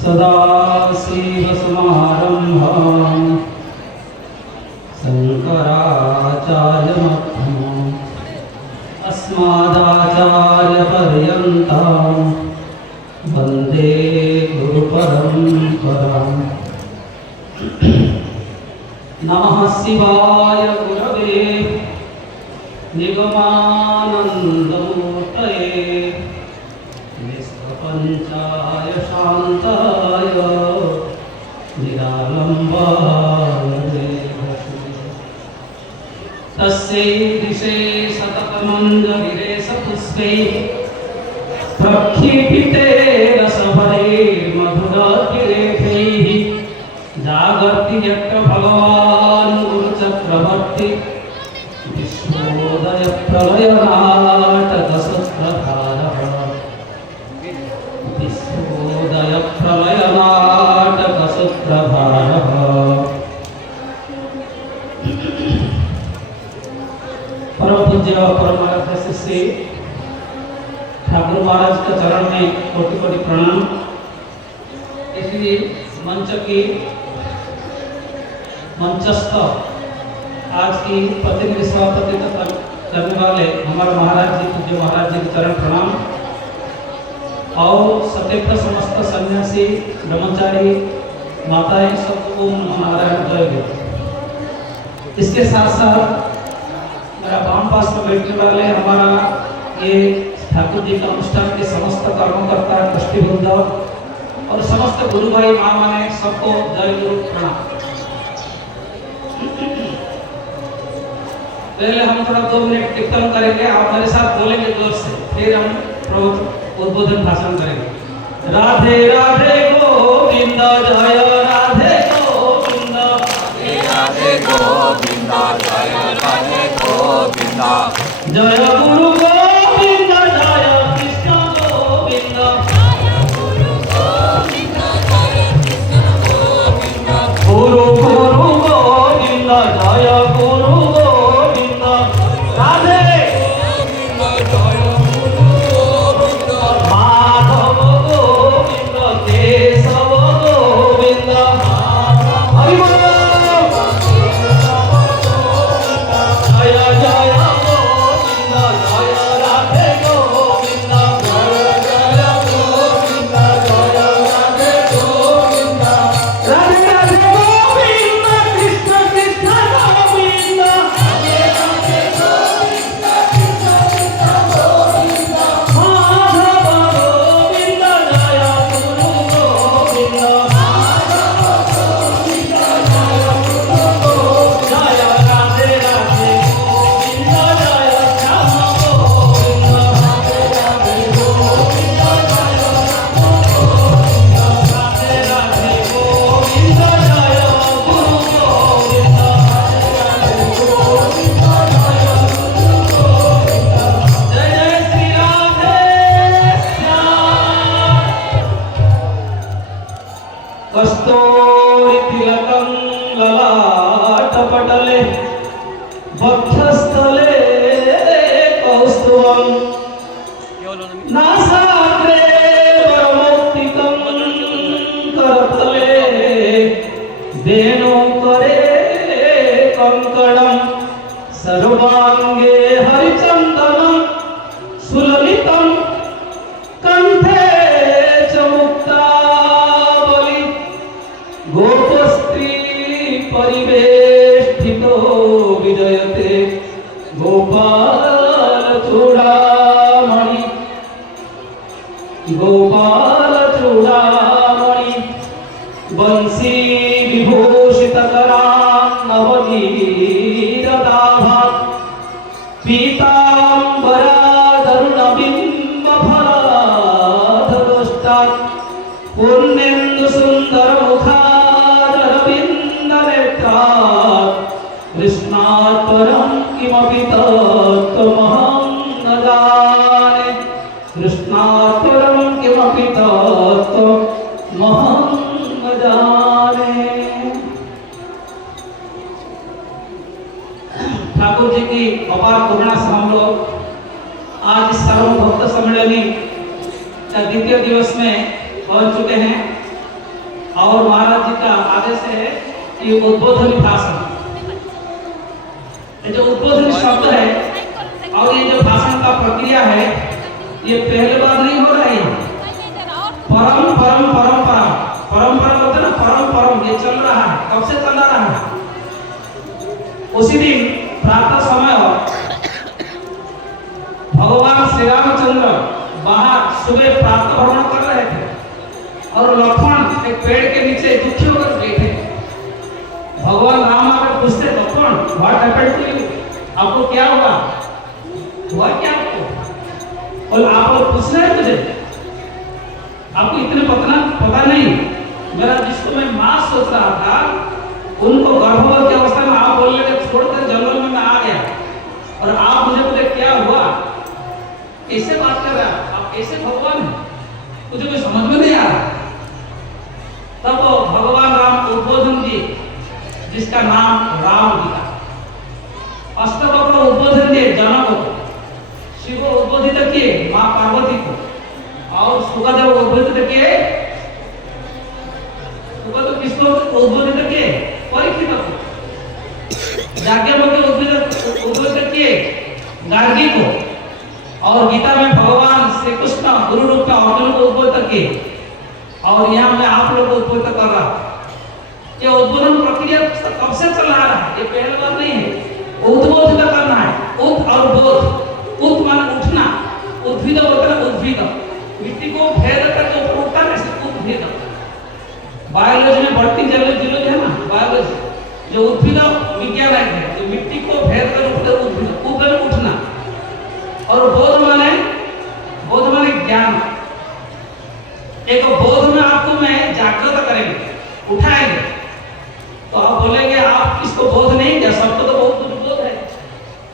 सदाशिवसमारम्भां शङ्कराचार्यमध्यमाम् अस्मदाचार्यपर्यन्तां वन्दे गुरुपरम्पराम्। नमः शिवाय गुरवे निगमानन्दमूर्तये निष्प्रपञ्चाय शान्ताय निरालम्बाय देवसे। तस्यै दिशे सततमञ्जरिरे सपुष्पै प्रक्षिपिते रसभरैर्मधुरातिरेकैः जागर्ति यत्र भगवान् गुरुचक्रवर्ती विश्वोदय प्रलयनाटकसूत्रधारः विश्वोदय प्रलयनाटकसूत्रधारः। परम पूज्य परमाराध्य शिष्य ठाकुर महाराज के चरण में कोटि कोटि प्रणाम। इसलिए मंच की मंचस्थ आज की प्रतिनिधि सभापतित्व करने वाले हमारे महाराज जी, पूज्य महाराज जी के चरण प्रणाम और सत्यव्रत समस्त सन्यासी ब्रह्मचारी माताएं सबको नमो नारायण जय। इसके साथ साथ मेरा वाम पास में बैठने वाले हमारा ये ठाकुर जी का अनुष्ठान के समस्त कर्मकर्ता ट्रस्टीवृंद और समस्त गुरु भाई माँ माने सबको जय गुरु प्रणाम। पहले हम थोड़ा 2 मिनट कीर्तन करेंगे, आप मेरे साथ बोलेंगे जोर से, फिर हम उद्बोधन भाषण करेंगे। राधे राधे गोविंद जय राधे गोविंद, राधे गोविंद जय राधे गोविंद, जय गुरु गोविंद जय कृष्ण गोविंद, गुरु गोविंद जय कृष्ण गोविंद, गुरु गुरु गोविंद जय गुरु गोविंद, राधे गोविंद जय गुरु गोविंद, माधव गोविंद केशव गोविंद, हरि बोल जय जय गोविंद जय आज सर्व भक्त सम्मेलनी का द्वितीय दिवस में पहुंच चुके हैं और महाराज जी का आदेश है कि उद्बोधनी भाषण, ये जो उद्बोधनी शब्द है और ये जो भाषण का प्रक्रिया है ये पहले बार नहीं हो रहा है। परंपरा होता है ना, परम ये चल रहा है, कब से चल रहा है। उसी दिन प्रातः समय भगवान श्री रामचंद्र बाहर सुबह प्रातः भ्रमण कर रहे थे और लक्ष्मण एक पेड़ के नीचे दुखी होकर बैठे। भगवान राम आकर पूछते, Lakshman what happened to you, आपको क्या हुआ क्या आपको? और आप लोग पूछना है मुझे, आपको इतने पता नहीं। मेरा जिसको मैं मां सोच रहा था उनको गर्भवती अवस्था में आप बोलने के छोड़कर जंगल में मैं आ गया और आप मुझे बोले क्या हुआ, कैसे बात कर रहा है आप, कैसे भगवान है, मुझे कोई समझ में नहीं आ रहा। तब भगवान राम उद्बोधन दिए जिसका नाम राम गीता, अष्टवक्र को उद्बोधन दिए जनक को, शिव को उद्बोधित किए मां पार्वती को और सुखदेव को उद्बोधित किए, सुखदेव किसको उद्बोधित किए, परीक्षित को, याज्ञवल्क्य को उद्बोधित किए गार्गी को, और गीता में भगवान श्री कृष्ण गुरु रूप में अर्जुन को उद्बोधित किए। और यहाँ मैं आप लोगों को उद्बोधित कर रहा हूं। ये उद्बोधन प्रक्रिया कब से चल रहा है, ये पहली बार नहीं है। उद्बोधित करना है, उद और बोध, उद माने उठना, उद्भिद होता है उद्भिद, मिट्टी को भेद करके ऊपर उठता है, ऐसे उद्भिद। बायोलॉजी में बढ़ती जूलॉजी है ना, बायोलॉजी जो उद्भिद विज्ञान है, जो मिट्टी को भेद कर ऊपर उद्भिद, ऊपर उठना। और बोध माने ज्ञान। एक बोध में आपको मैं जागृत करेंगे, उठाएंगे, तो आप बोलेंगे आप इसको बोध नहीं किया, सबको तो बहुत कुछ बोध है,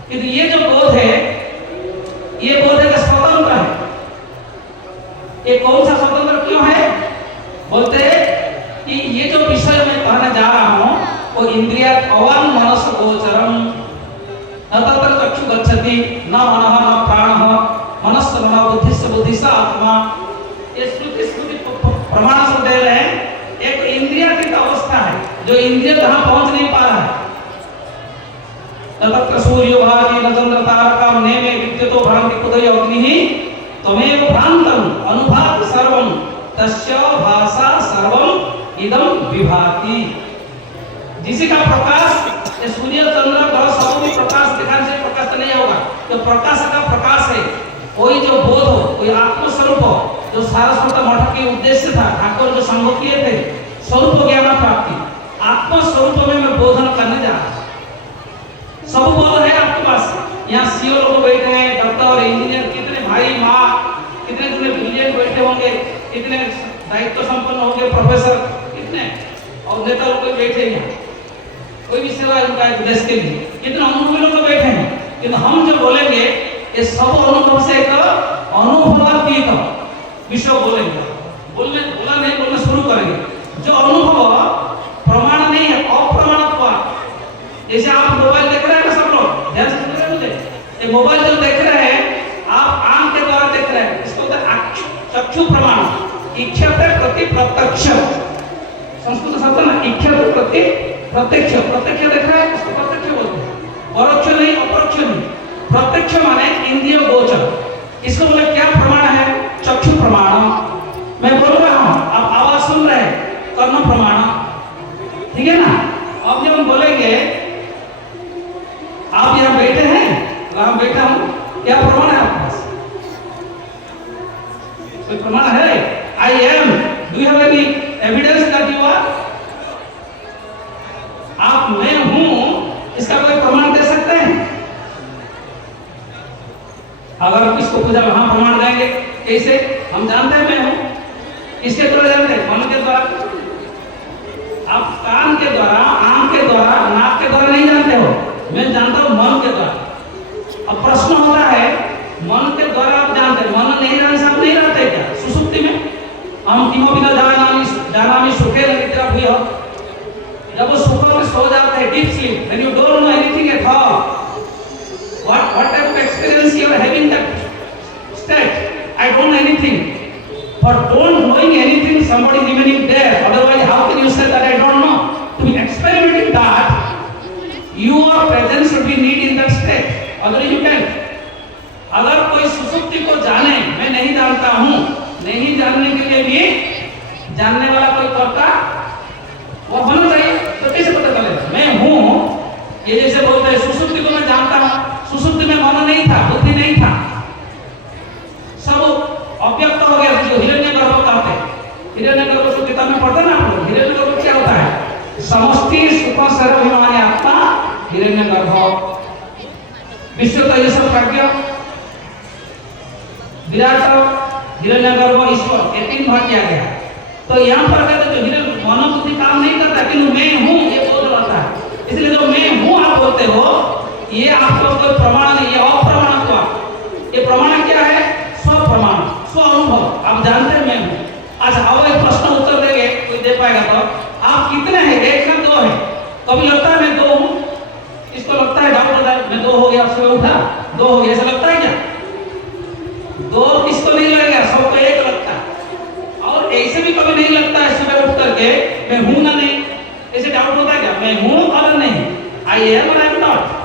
किंतु ये जो बोध है ये बोध है स्वतंत्र है। ये कौन सा स्वतंत्र क्यों है? बोलते हैं कि ये जो विषय मैं कहने जा रहा हूं वो इंद्रिया अवांग मनस गोचरम न तत्र चक्षु गच्छति न मनः न प्राणः मनस्य मन बुद्धिस्य आत्मा। ये श्रुति प्रमाण से दे रहे हैं एक इंद्रियातीत अवस्था है जो इंद्रिय कहां पहुंच नहीं पा रहा है। तत्र सूर्यो भाति न चंद्र तारकम नेमे विद्युतो भ्रांति कुतय अग्निः त्वमेव भ्रांतम अनुभाति सर्वम तस्य भासा सर्वम इदं विभाति। जिसी का प्रकाश ये सूर्य चंद्र ग्रह सब भी प्रकाश दिखाने से प्रकाश नहीं होगा, तो प्रकाश का प्रकाश है। कोई जो बोध हो, कोई आत्मस्वरूप हो, जो सारस्वत मठ के उद्देश्य था, ठाकुर जो संभव किए थे स्वरूप ज्ञान प्राप्ति, आत्मस्वरूप में मैं बोधन करने जा रहा हूं। सब बोध है आपके पास। यहाँ सीओ लोग बैठे हैं, डॉक्टर इंजीनियर, कितने भाई माँ, कितने ब्रिलियंट बैठे होंगे, कितने दायित्व संपन्न होंगे, प्रोफेसर कितने, और नेता लोग बैठे हैं, कोई भी सेवा उनका देश के लिए, कितने अनुभवी लोग बैठे हैं। किंतु हम जो बोलेंगे ये सब अनुभव से एक अनुभवातीत विषय बोलेंगे, बोलना नहीं, बोलना शुरू करेंगे। जो अनुभव प्रमाण नहीं है, अप्रमाणित। जैसे आप मोबाइल देख रहे हैं ना, सब लोग ध्यान से सुन रहे हैं मुझे, ये मोबाइल जो देख रहे हैं आप आंख के द्वारा देख रहे हैं, इसको बोलते हैं चक्षु प्रमाण। इच्छते प्रति प्रत्यक्ष, संस्कृत शब्द ना, इच्छते प्रति प्रत्यक्ष। प्रत्यक्ष देख रहा है, इसको प्रत्यक्ष बोलते हैं, परोक्ष नहीं, अपरोक्ष नहीं। प्रत्यक्ष माने इंद्रिय गोचर, इसको बोले क्या प्रमाण है? चक्षु प्रमाण। मैं बोल रहा हूं, आप आवाज सुन रहे हैं, कर्ण प्रमाण, ठीक है ना। अब जब हम बोलेंगे आप यहाँ बैठे हैं, वहां बैठा हूं, क्या प्रमाण है आपके पास? कोई प्रमाण है? I am, do you have any evidence that you are? आप मैं हूं, इसका कोई प्रमाण दे सकते हैं? अगर आप किसको पूछा वहां प्रमाण देंगे, कैसे? हम जानते हैं मैं हूं, किसके द्वारा जानते हैं? मन के द्वारा। आप कान के द्वारा, आंख के द्वारा, नाक के द्वारा नहीं जानते हो, मैं जानता हूं मन के द्वारा। अब प्रश्न होता है मन के द्वारा आप जानते हैं, मन नहीं जानने से आप नहीं रहते क्या सुसुप्ति में? हम किमपि न जानामि सुखेन निद्रा भूयः, जब वो सुख में सो जाते हैं, deep sleep, when you don't know anything at all, what type of experience you are having, that For don't knowing anything, somebody remaining there. Otherwise, how can you say that I don't know? To be experimenting that, your presence should be need in that state. Otherwise, you can. अगर कोई सुसुप्ति को जाने, मैं नहीं जानता हूँ, नहीं जानने के लिए भी जानने वाला कोई कर्ता वो होना चाहिए। तो कैसे पता चलेगा मैं हूँ? ये जैसे बोलते हैं सुसुप्ति को मैं जानता हूँ, सुसुप्ति में मन नहीं था, बुद्धि नहीं था, सब अव्यक्त हो गया। जो हिरण्यगर्भ कहते हैं, हिरण्यगर्भ को किताब में पढ़ते ना आप लोग। हिरण्यगर्भ क्या होता है? समष्टि सुख सर्वाभिमानी आत्मा हिरण्यगर्भ। विश्व तेजस प्रज्ञा विराट हिरण्यगर्भ ईश्वर, ये तीन भाग किया गया। तो यहाँ पर कहते हैं जो हिरण्य मनोबुद्धि काम नहीं करता, किंतु मैं हूँ ये बोध रहता है। इसलिए जो मैं हूँ आप बोलते हो, ये आपको कोई प्रमाण नहीं, ये अप्रमाणत्व। ये प्रमाण क्या है? स्वप्रमाण, स्व अनुभव। आप जानते हैं मैं हूँ। अच्छा अब एक प्रश्न उत्तर देंगे, कोई दे पाएगा तो। आप कितने हैं? एक ना दो है? कभी लगता है मैं दो हूँ? इसको लगता है, डाउट होता है मैं दो हो गया, सुबह उठा दो हो गया, ऐसा लगता है क्या? दो किसको नहीं लगेगा? सबको एक लगता है। और ऐसे भी कभी नहीं लगता है सुबह उठ करके मैं हूं ना नहीं, ऐसे डाउट होता है क्या मैं हूं और नहीं? आई एम और आई एम नॉट।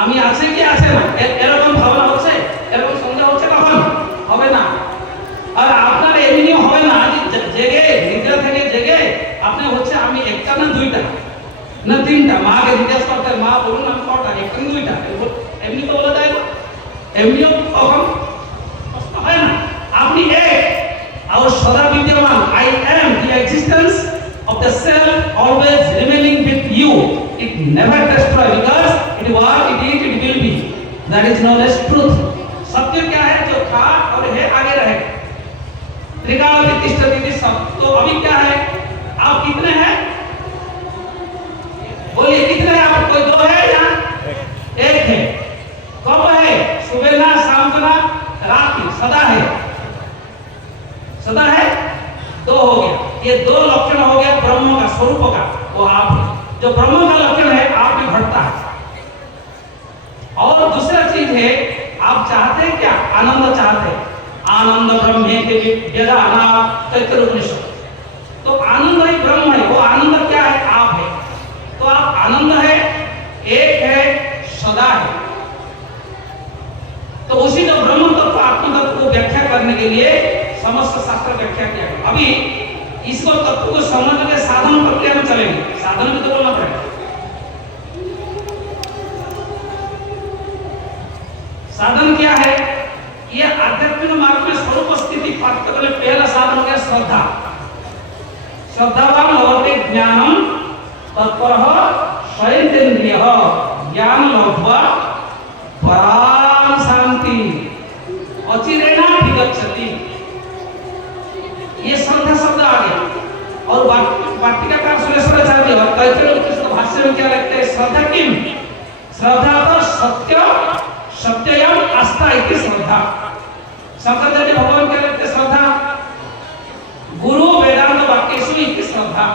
আমি আছে কি আছে না এরকম ভাবনা হচ্ছে, এরকম সংজ্ঞা হচ্ছে কখন হবে না। আর আপনার এমনিও হবে না যে জেগে নিদ্রা থেকে জেগে আপনি হচ্ছে আমি একটা না দুইটা না তিনটা। মাকে জিজ্ঞেস করতে, মা বলুন আমি কটা, একটা না দুইটা, এমনি তো বলা যায় না। এমনিও কখন হয় না, আপনি এক। और सदा विद्यमान I am, the existence of the self always remaining with you. It never destroy because it was, it is, it will be. That is known as truth. सत्य क्या है? जो था और है आगे रहे। त्रिकाल तिष्ठति सब। तो अभी क्या है? आप कितने हैं? बोलिए कितने हैं आप? कोई दो है या एक है? कब है? सुबह ना, शाम को ना, रात की, सदा है। सदा है, दो हो गया। ये दो लक्षण हो गया ब्रह्म का, स्वरूप का, वो आप है। जो ब्रह्म का लक्षण है आप में घटता है। और दूसरा चीज है, आप चाहते हैं क्या? आनंद चाहते हैं। आनंद ब्रह्मे के व्यदाना तैत्तरीय उपनिषद। तो आनंद ही ब्रह्म है। वो आनंद क्या है? आप है। तो आप आनंद है, एक है, सदा है। तो उसी जो ब्रह्म तत्व आत्म तत्व को व्याख्या करने के लिए समस्त शास्त्र व्याख्या किया गया। अभी इसको तत्व को समझने के साधन प्रक्रिया में चलेंगे। साधन भी तो बोलना पड़ेगा। साधन क्या है? ये आध्यात्मिक मार्ग में स्वरूप स्थिति प्राप्त करने पहला साधन हो गया श्रद्धा। श्रद्धावान होते ज्ञानम तत्परः शयेन्द्रियः ज्ञान लब्ध्वा पराम शांति अचिरेणा विगच्छति। ये श्रद्धा शब्द आ गया। और वाटिकाकार सुरेश्वराचार्य और तैत्तरीय उपनिषद भाष्य में क्या लिखते हैं? श्रद्धा किम? श्रद्धा तो सत्य, सत्ययम आस्था इति श्रद्धा। शंकराचार्य भगवान क्या लिखते हैं? श्रद्धा गुरु वेदांत वाक्येषु इति श्रद्धा।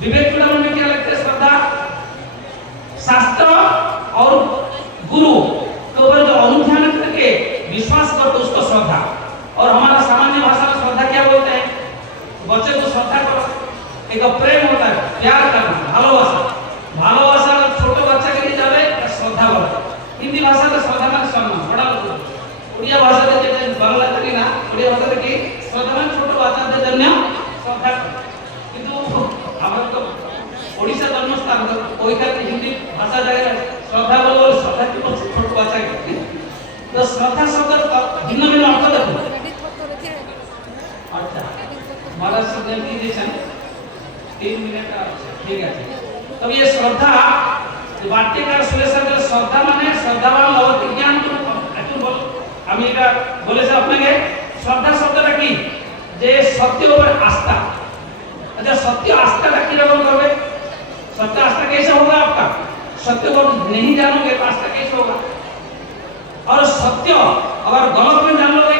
विवेक चूड़ामणि में क्या लिखते हैं? श्रद्धा शास्त्र और गुरु के ऊपर जो अनुध्यान करके विश्वास करते उसको श्रद्धा। और हमारा सामान्य भाषा में श्रद्धा क्या बोलते हैं? बच्चे को श्रद्धा करो, एक प्रेम होता है, प्यार करना, भालोबासा। भालोबासा छोटे बच्चा के लिए जावे श्रद्धा बोलते। हिंदी भाषा में श्रद्धा मान सम्मान, बड़ा लोग। उड़िया भाषा में जैसे बांग्ला तक ना, उड़िया भाषा की श्रद्धा मान छोटे बच्चा के जन्य श्रद्धा। किंतु हमारे तो ओडिशा जन्मस्थान तो कोई का हिंदी भाषा जाएगा श्रद्धा बोलो, श्रद्धा की छोटे बच्चा के। तो श्रद्धा शब्द भिन्न भिन्न अर्थ देखो। अच्छा महाराज सिग्नल की दिशा 3 मिनट का, ठीक है। तब ये श्रद्धा वाक्यकार सुरेश्वर श्रद्धा माने श्रद्धावान लभते ज्ञान। একটু বল, আমি এটা বলেছি আপনাকে। শ্রদ্ধা শব্দটা কি? যে সত্যের উপর আস্থা। अच्छा सत्य आस्था का की रकम करवे? सत्य आस्था कैसे होगा आपका? सत्य को नहीं जानोगे तो आस्था कैसे होगा? और सत्य अगर गलत में जान लोगे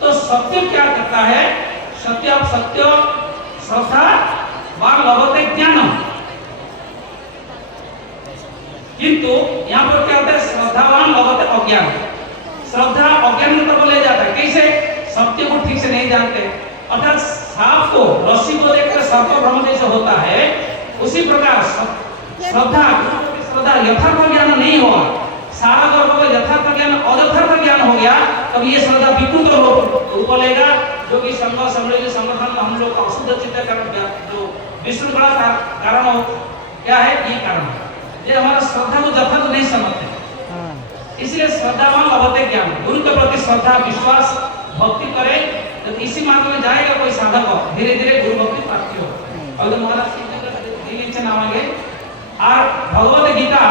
तो सत्य क्या करता है? सत्य आप सत्य श्रद्धा वान लभते ज्ञान। किंतु यहाँ पर क्या होता है? श्रद्धावान लभते अज्ञान। श्रद्धा अज्ञान की तरफ ले जाता है। कैसे? सत्य को ठीक से नहीं जानते। अर्थात सांप को रस्सी को देखकर सर्प भ्रम जैसे होता है, उसी प्रकार श्रद्धा यथार्थ ज्ञान नहीं होगा। सारा वर्ग को यथार्थ ज्ञान अयथार्थ ज्ञान हो गया, तब ये श्रद्धा विकृत रूप लेगा, जो कि संघ सम्मेलन संगठन में हम लोग का अशुद्ध चित्त कारण जो विशृंखला का कारण हो क्या है, ये कारण है। ये हमारा श्रद्धा को यथार्थ नहीं समझते, इसलिए श्रद्धावान लभते ज्ञान। गुरु के प्रति श्रद्धा विश्वास भक्ति करे, जब इसी मार्ग में जाएगा कोई साधक, धीरे धीरे गुरु भक्ति प्राप्ति हो। और महाराज नीचे नामांगे और भगवत गीता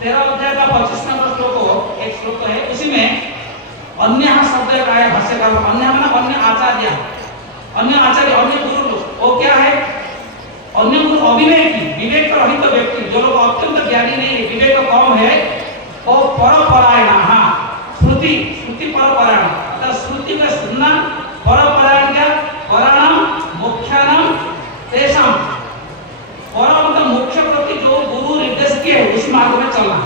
13 अध्याय का 25 नंबर श्लोक एक श्लोक है, उसी में अन्य शब्द का है भाष्यकार। अन्य माना अन्य आचार्य, अन्य गुरु लोग, वो क्या है? अन्य गुरु अविवेकी, विवेक रहित व्यक्ति, जो लोग अत्यंत ज्ञानी नहीं है, विवेक कम है, वो परपरायण, श्रुति परपरायण, तो श्रुति का सुनना, परपरायण क्या? पराणम मोक्षानम तेषाम, परम मतलब मोक्ष प्रति जो गुरु निर्देश किए उसी मार्ग में चलना।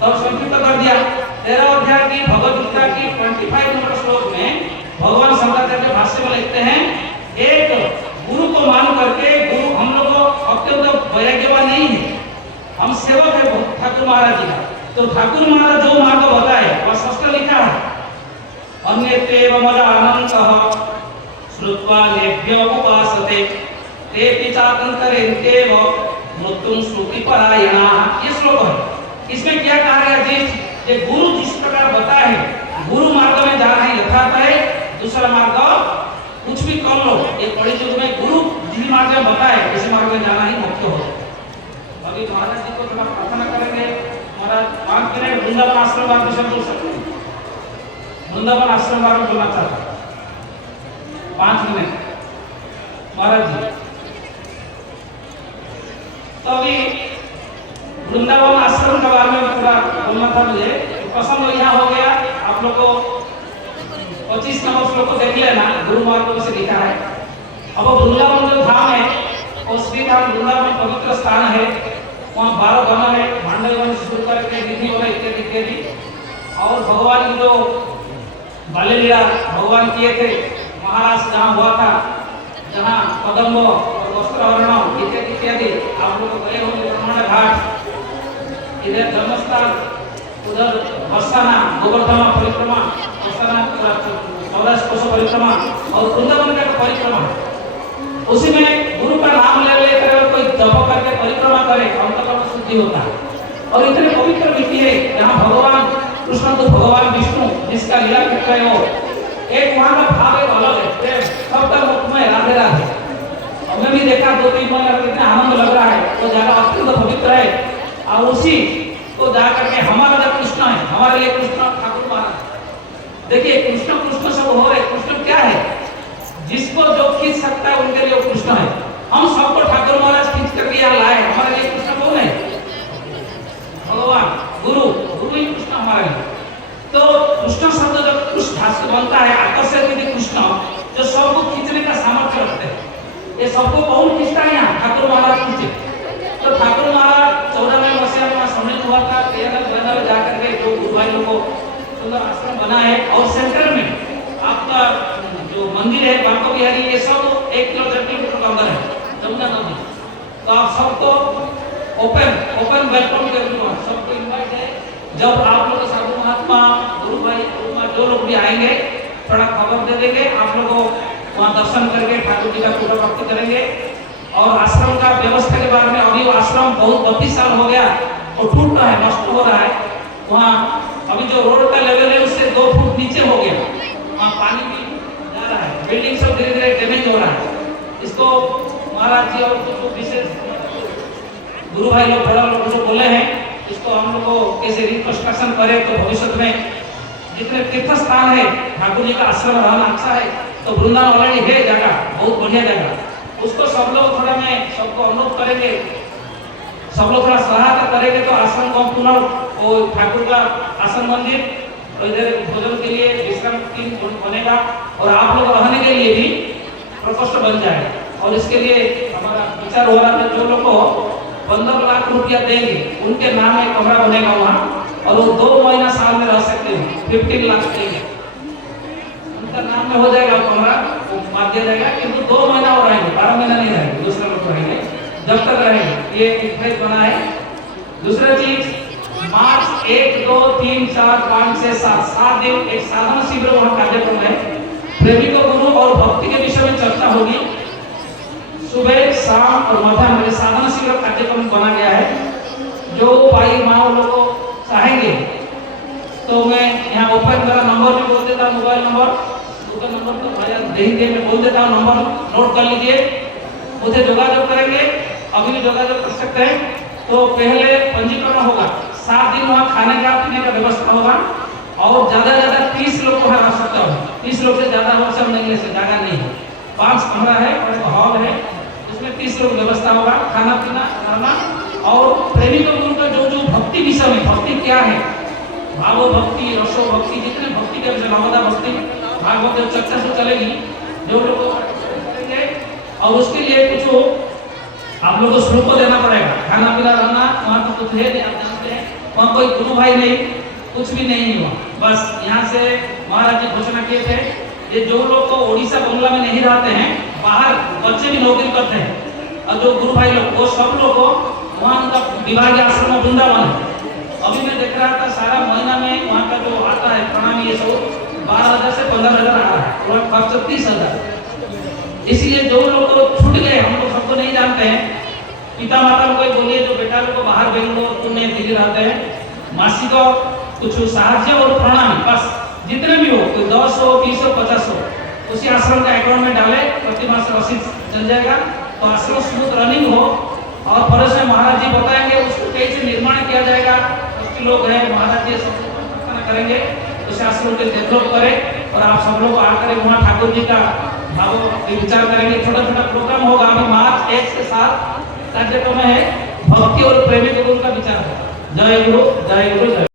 तो संक्षिप्त कर दिया 13 अध्याय की भगवद गीता की 25 नंबर श्लोक में भगवान शंकराचार्य भाष्य में लिखते हैं, एक गुरु को मान करके, गुरु हम लोग अत्यंत वैराग्यवान नहीं है, हम सेवक है ठाकुर महाराज जी का। तो ठाकुर महाराज जो मार्ग बताए वह स्पष्ट लिखा है, अन्यतेव मदानन्तः श्रुत्वा नेभ्यो उपासते तेपि चातंतरेन्तेव मृत्युं श्रुतिपरायणाः। ये श्लोक है। इसमें क्या कहा गया? ये गुरु जिस प्रकार बताए हैं, गुरु मार्ग में जा रहे हैं यथार्थ है, दूसरा मार्ग कुछ भी कर लो, ये कड़ी युग में गुरु जिस मार्ग में बताए उसी मार्ग में जाना ही मुख्य हो। अभी महाराज जी को थोड़ा प्रार्थना करेंगे। महाराज 5 मिनट वृंदावन आश्रम बारे में बोल सकते हैं, वृंदावन आश्रम बारे में बोलना चाहता हूं 5 मिनट महाराज जी। तो अभी वृंदावन आश्रम के बारे में थोड़ा बोलना था मुझे। प्रसंग यहाँ हो गया, आप लोग को 25 नंबर श्लोक को देख लेना, गुरु मार्ग से लिखा है। अब वृंदावन जो धाम है, वो श्री धाम वृंदावन पवित्र स्थान है, वहाँ 12 वन है, मांडव वन से शुरू करके निधि वन इत्यादि इत्यादि। और भगवान की जो बाल्य लीला भगवान किए थे, महाराज जहाँ हुआ था, जहाँ कदम्ब और वस्त्रहरण इत्यादि इत्यादि, आप लोग गए होंगे ब्रह्मण्य घाट, इधर धर्मस्थल, उधर बरसाना गोवर्धन परिक्रमा, बरसाना सौराष्ट्र कोश परिक्रमा और वृंदावन का परिक्रमा। उसी में गुरु का नाम ले लेकर कोई जप करके परिक्रमा करे, अंतकर्म शुद्धि होता है। और इतने पवित्र मिट्टी है जहाँ भगवान कृष्ण तो भगवान विष्णु जिसका लीला कर रहे हो, एक वहाँ का भाव एक अलग है, सबका मुख में राधे राधे। हमने भी देखा 2-3 महीने कितना आनंद लग रहा है, तो जगह अत्यंत पवित्र है। और उसी को जा करके हमारा जो कृष्ण है, हमारे लिए कृष्ण ठाकुर महाराज। देखिए कृष्ण कृष्ण सब हो रहे, कृष्ण क्या है? जिसको जो खींच सकता है उनके लिए कृष्ण है। हम सबको ठाकुर महाराज खींच करके यहाँ लाए, हमारे लिए कृष्ण कौन है? भगवान गुरु ही कृष्ण हमारे लिए। तो कृष्ण शब्द जब कृष्ण धातु बनता है, आकर्षक विधि कृष्ण, जो सबको खींचने का सामर्थ्य रखते हैं। ये सबको कौन खींचता है? यहाँ ठाकुर महाराज खींचे। तो ठाकुर महाराज 14वें मसीहा में सम्मिलित हुआ था, तेरह जाकर के जो गुरु भाई लोगों को सुंदर आश्रम बना है। और सेंटर में आपका जो मंदिर है बांको बिहारी, ये सब 1 किलोमीटर का अंदर है, जमुना नदी। तो आप सबको ओपन वेलकम करूंगा, सबको इनवाइट है। जब आप लोग साधु महात्मा गुरु भाई जो लोग भी आएंगे, थोड़ा खबर दे देंगे, आप लोगों को वहाँ दर्शन करके ठाकुर जी का पूजा भक्ति करेंगे। और आश्रम का व्यवस्था के बारे में, अभी आश्रम बहुत 32 साल हो गया और टूट रहा है, नष्ट हो रहा है। वहाँ अभी जो रोड का लेवल है उससे 2 फुट नीचे हो गया, वहाँ पानी भी जा रहा है, बिल्डिंग सब धीरे धीरे डैमेज हो रहा है। इसको महाराज जी और कुछ विशेष गुरु भाई लोग बड़ा लोग जो बोले हैं, इसको हम लोग को कैसे रिकंस्ट्रक्शन करें तो भविष्य में जितने तीर्थ स्थान है ठाकुर जी का आश्रम रहना अच्छा है। तो वृंदावन ऑलरेडी है जगह, बहुत बढ़िया जगह, उसको सब लोग थोड़ा मैं सबको अनुरोध करेंगे, सब लोग थोड़ा सहायता करेंगे तो आश्रम को पुनः वो ठाकुर का आश्रम मंदिर और इधर भोजन के लिए विश्राम बनेगा और आप लोग रहने के लिए भी प्रकोष्ठ बन जाए। और इसके लिए हमारा विचार हो रहा है, जो लोग को 15 लाख रुपया देंगे उनके नाम में कमरा बनेगा वहाँ, और वो 2 महीना साल में रह सकते हैं, 15 लाख देंगे, उनका नाम में हो जाएगा कमरा, वो बात दिया जाएगा, किंतु 2 महीना और रहेंगे, 12 महीना नहीं रहेंगे, दूसरे लोग रहेंगे, जब तक रहेंगे। ये एक फेज बना है। दूसरा चीज, मार्च 1, 2, 3, 4, 5, 6, 7 दिन एक साधना शिविर वहाँ कार्यक्रम है। प्रेमिकों गुरु और भक्ति के विषय में चर्चा होगी। सुबह, शाम और मध्याह्न में साधना शिविर कार्यक्रम बना गया है। जो भाई माँ लोग को चाहेंगे तो मैं यहाँ ओपन मेरा नंबर भी बोल देता हूँ, मोबाइल नंबर, गूगल नंबर तो भैया देंगे, मैं बोल देता हूँ, नंबर नोट कर लीजिए, मुझे योगायोग करेंगे, अभी भी योगायोग कर सकते हैं। तो पहले पंजीकरण होगा, 7 दिन वहाँ खाने का पीने का व्यवस्था होगा और ज्यादा 30 लोग को आ सकता हो, 30 लोग से ज्यादा हो सब नहीं ले सकते, जगह नहीं है। 5 कमरा है और एक हॉल है, उसमें 30 लोग व्यवस्था होगा, खाना पीना करना। और प्रेमिकों का जो भक्ति विषय में, भक्ति क्या है, भावो भक्ति, रसो भक्ति, जितने भक्ति के विषय, नवदा भक्ति, भागवत चर्चा से चलेगी, जो लोग करेंगे। और उसके लिए कुछ आप लोगों को श्लोक को देना पड़ेगा, खाना पीना रहना वहाँ तो कुछ है नहीं, आप जानते हैं, वहाँ कोई गुरु भाई नहीं, कुछ भी नहीं हुआ। बस यहाँ से महाराज जी घोषणा किए थे, ये जो लोग को उड़ीसा बंगला में नहीं रहते हैं, बाहर बच्चे भी नौकरी करते हैं, और जो गुरु भाई लोग, वो सब लोग को वहाँ उनका विभागीय आश्रम वृंदावन है। अभी मैं देख रहा था सारा महीना में वहाँ का जो आता है प्रणामी, ये सब 12,000 से 15,000 आ रहा है, और खर्च 30,000। इसलिए जो लोग को छूट गए, हम लोग सबको नहीं जानते हैं, पिता माता को बोलिए जो बेटा लोग को बाहर बेंगलोर पुणे दिल्ली रहते हैं, मासिक कुछ साहाଯ୍य और प्रणामी, बस जितने भी हो, कोई 10 हो, 20 हो, 50 हो, उसी आश्रम का अकाउंट में डाले, प्रति मास रसीद चल जाएगा, तो आश्रम स्मूथ रनिंग हो। और फर्ज में महाराज जी बताएंगे उसको कैसे निर्माण किया जाएगा, उसके लोग हैं, महाराज जी सब करेंगे, उस आश्रम के डेवलप करें। और आप सब लोग आकर वहाँ ठाकुर जी का भाव विचार करेंगे। छोटा छोटा प्रोग्राम होगा, अभी मार्च 1 से 7 कार्यक्रम है, भक्ति और प्रेमी गुरु का विचार होगा। जय गुरु, जय गुरु, जय।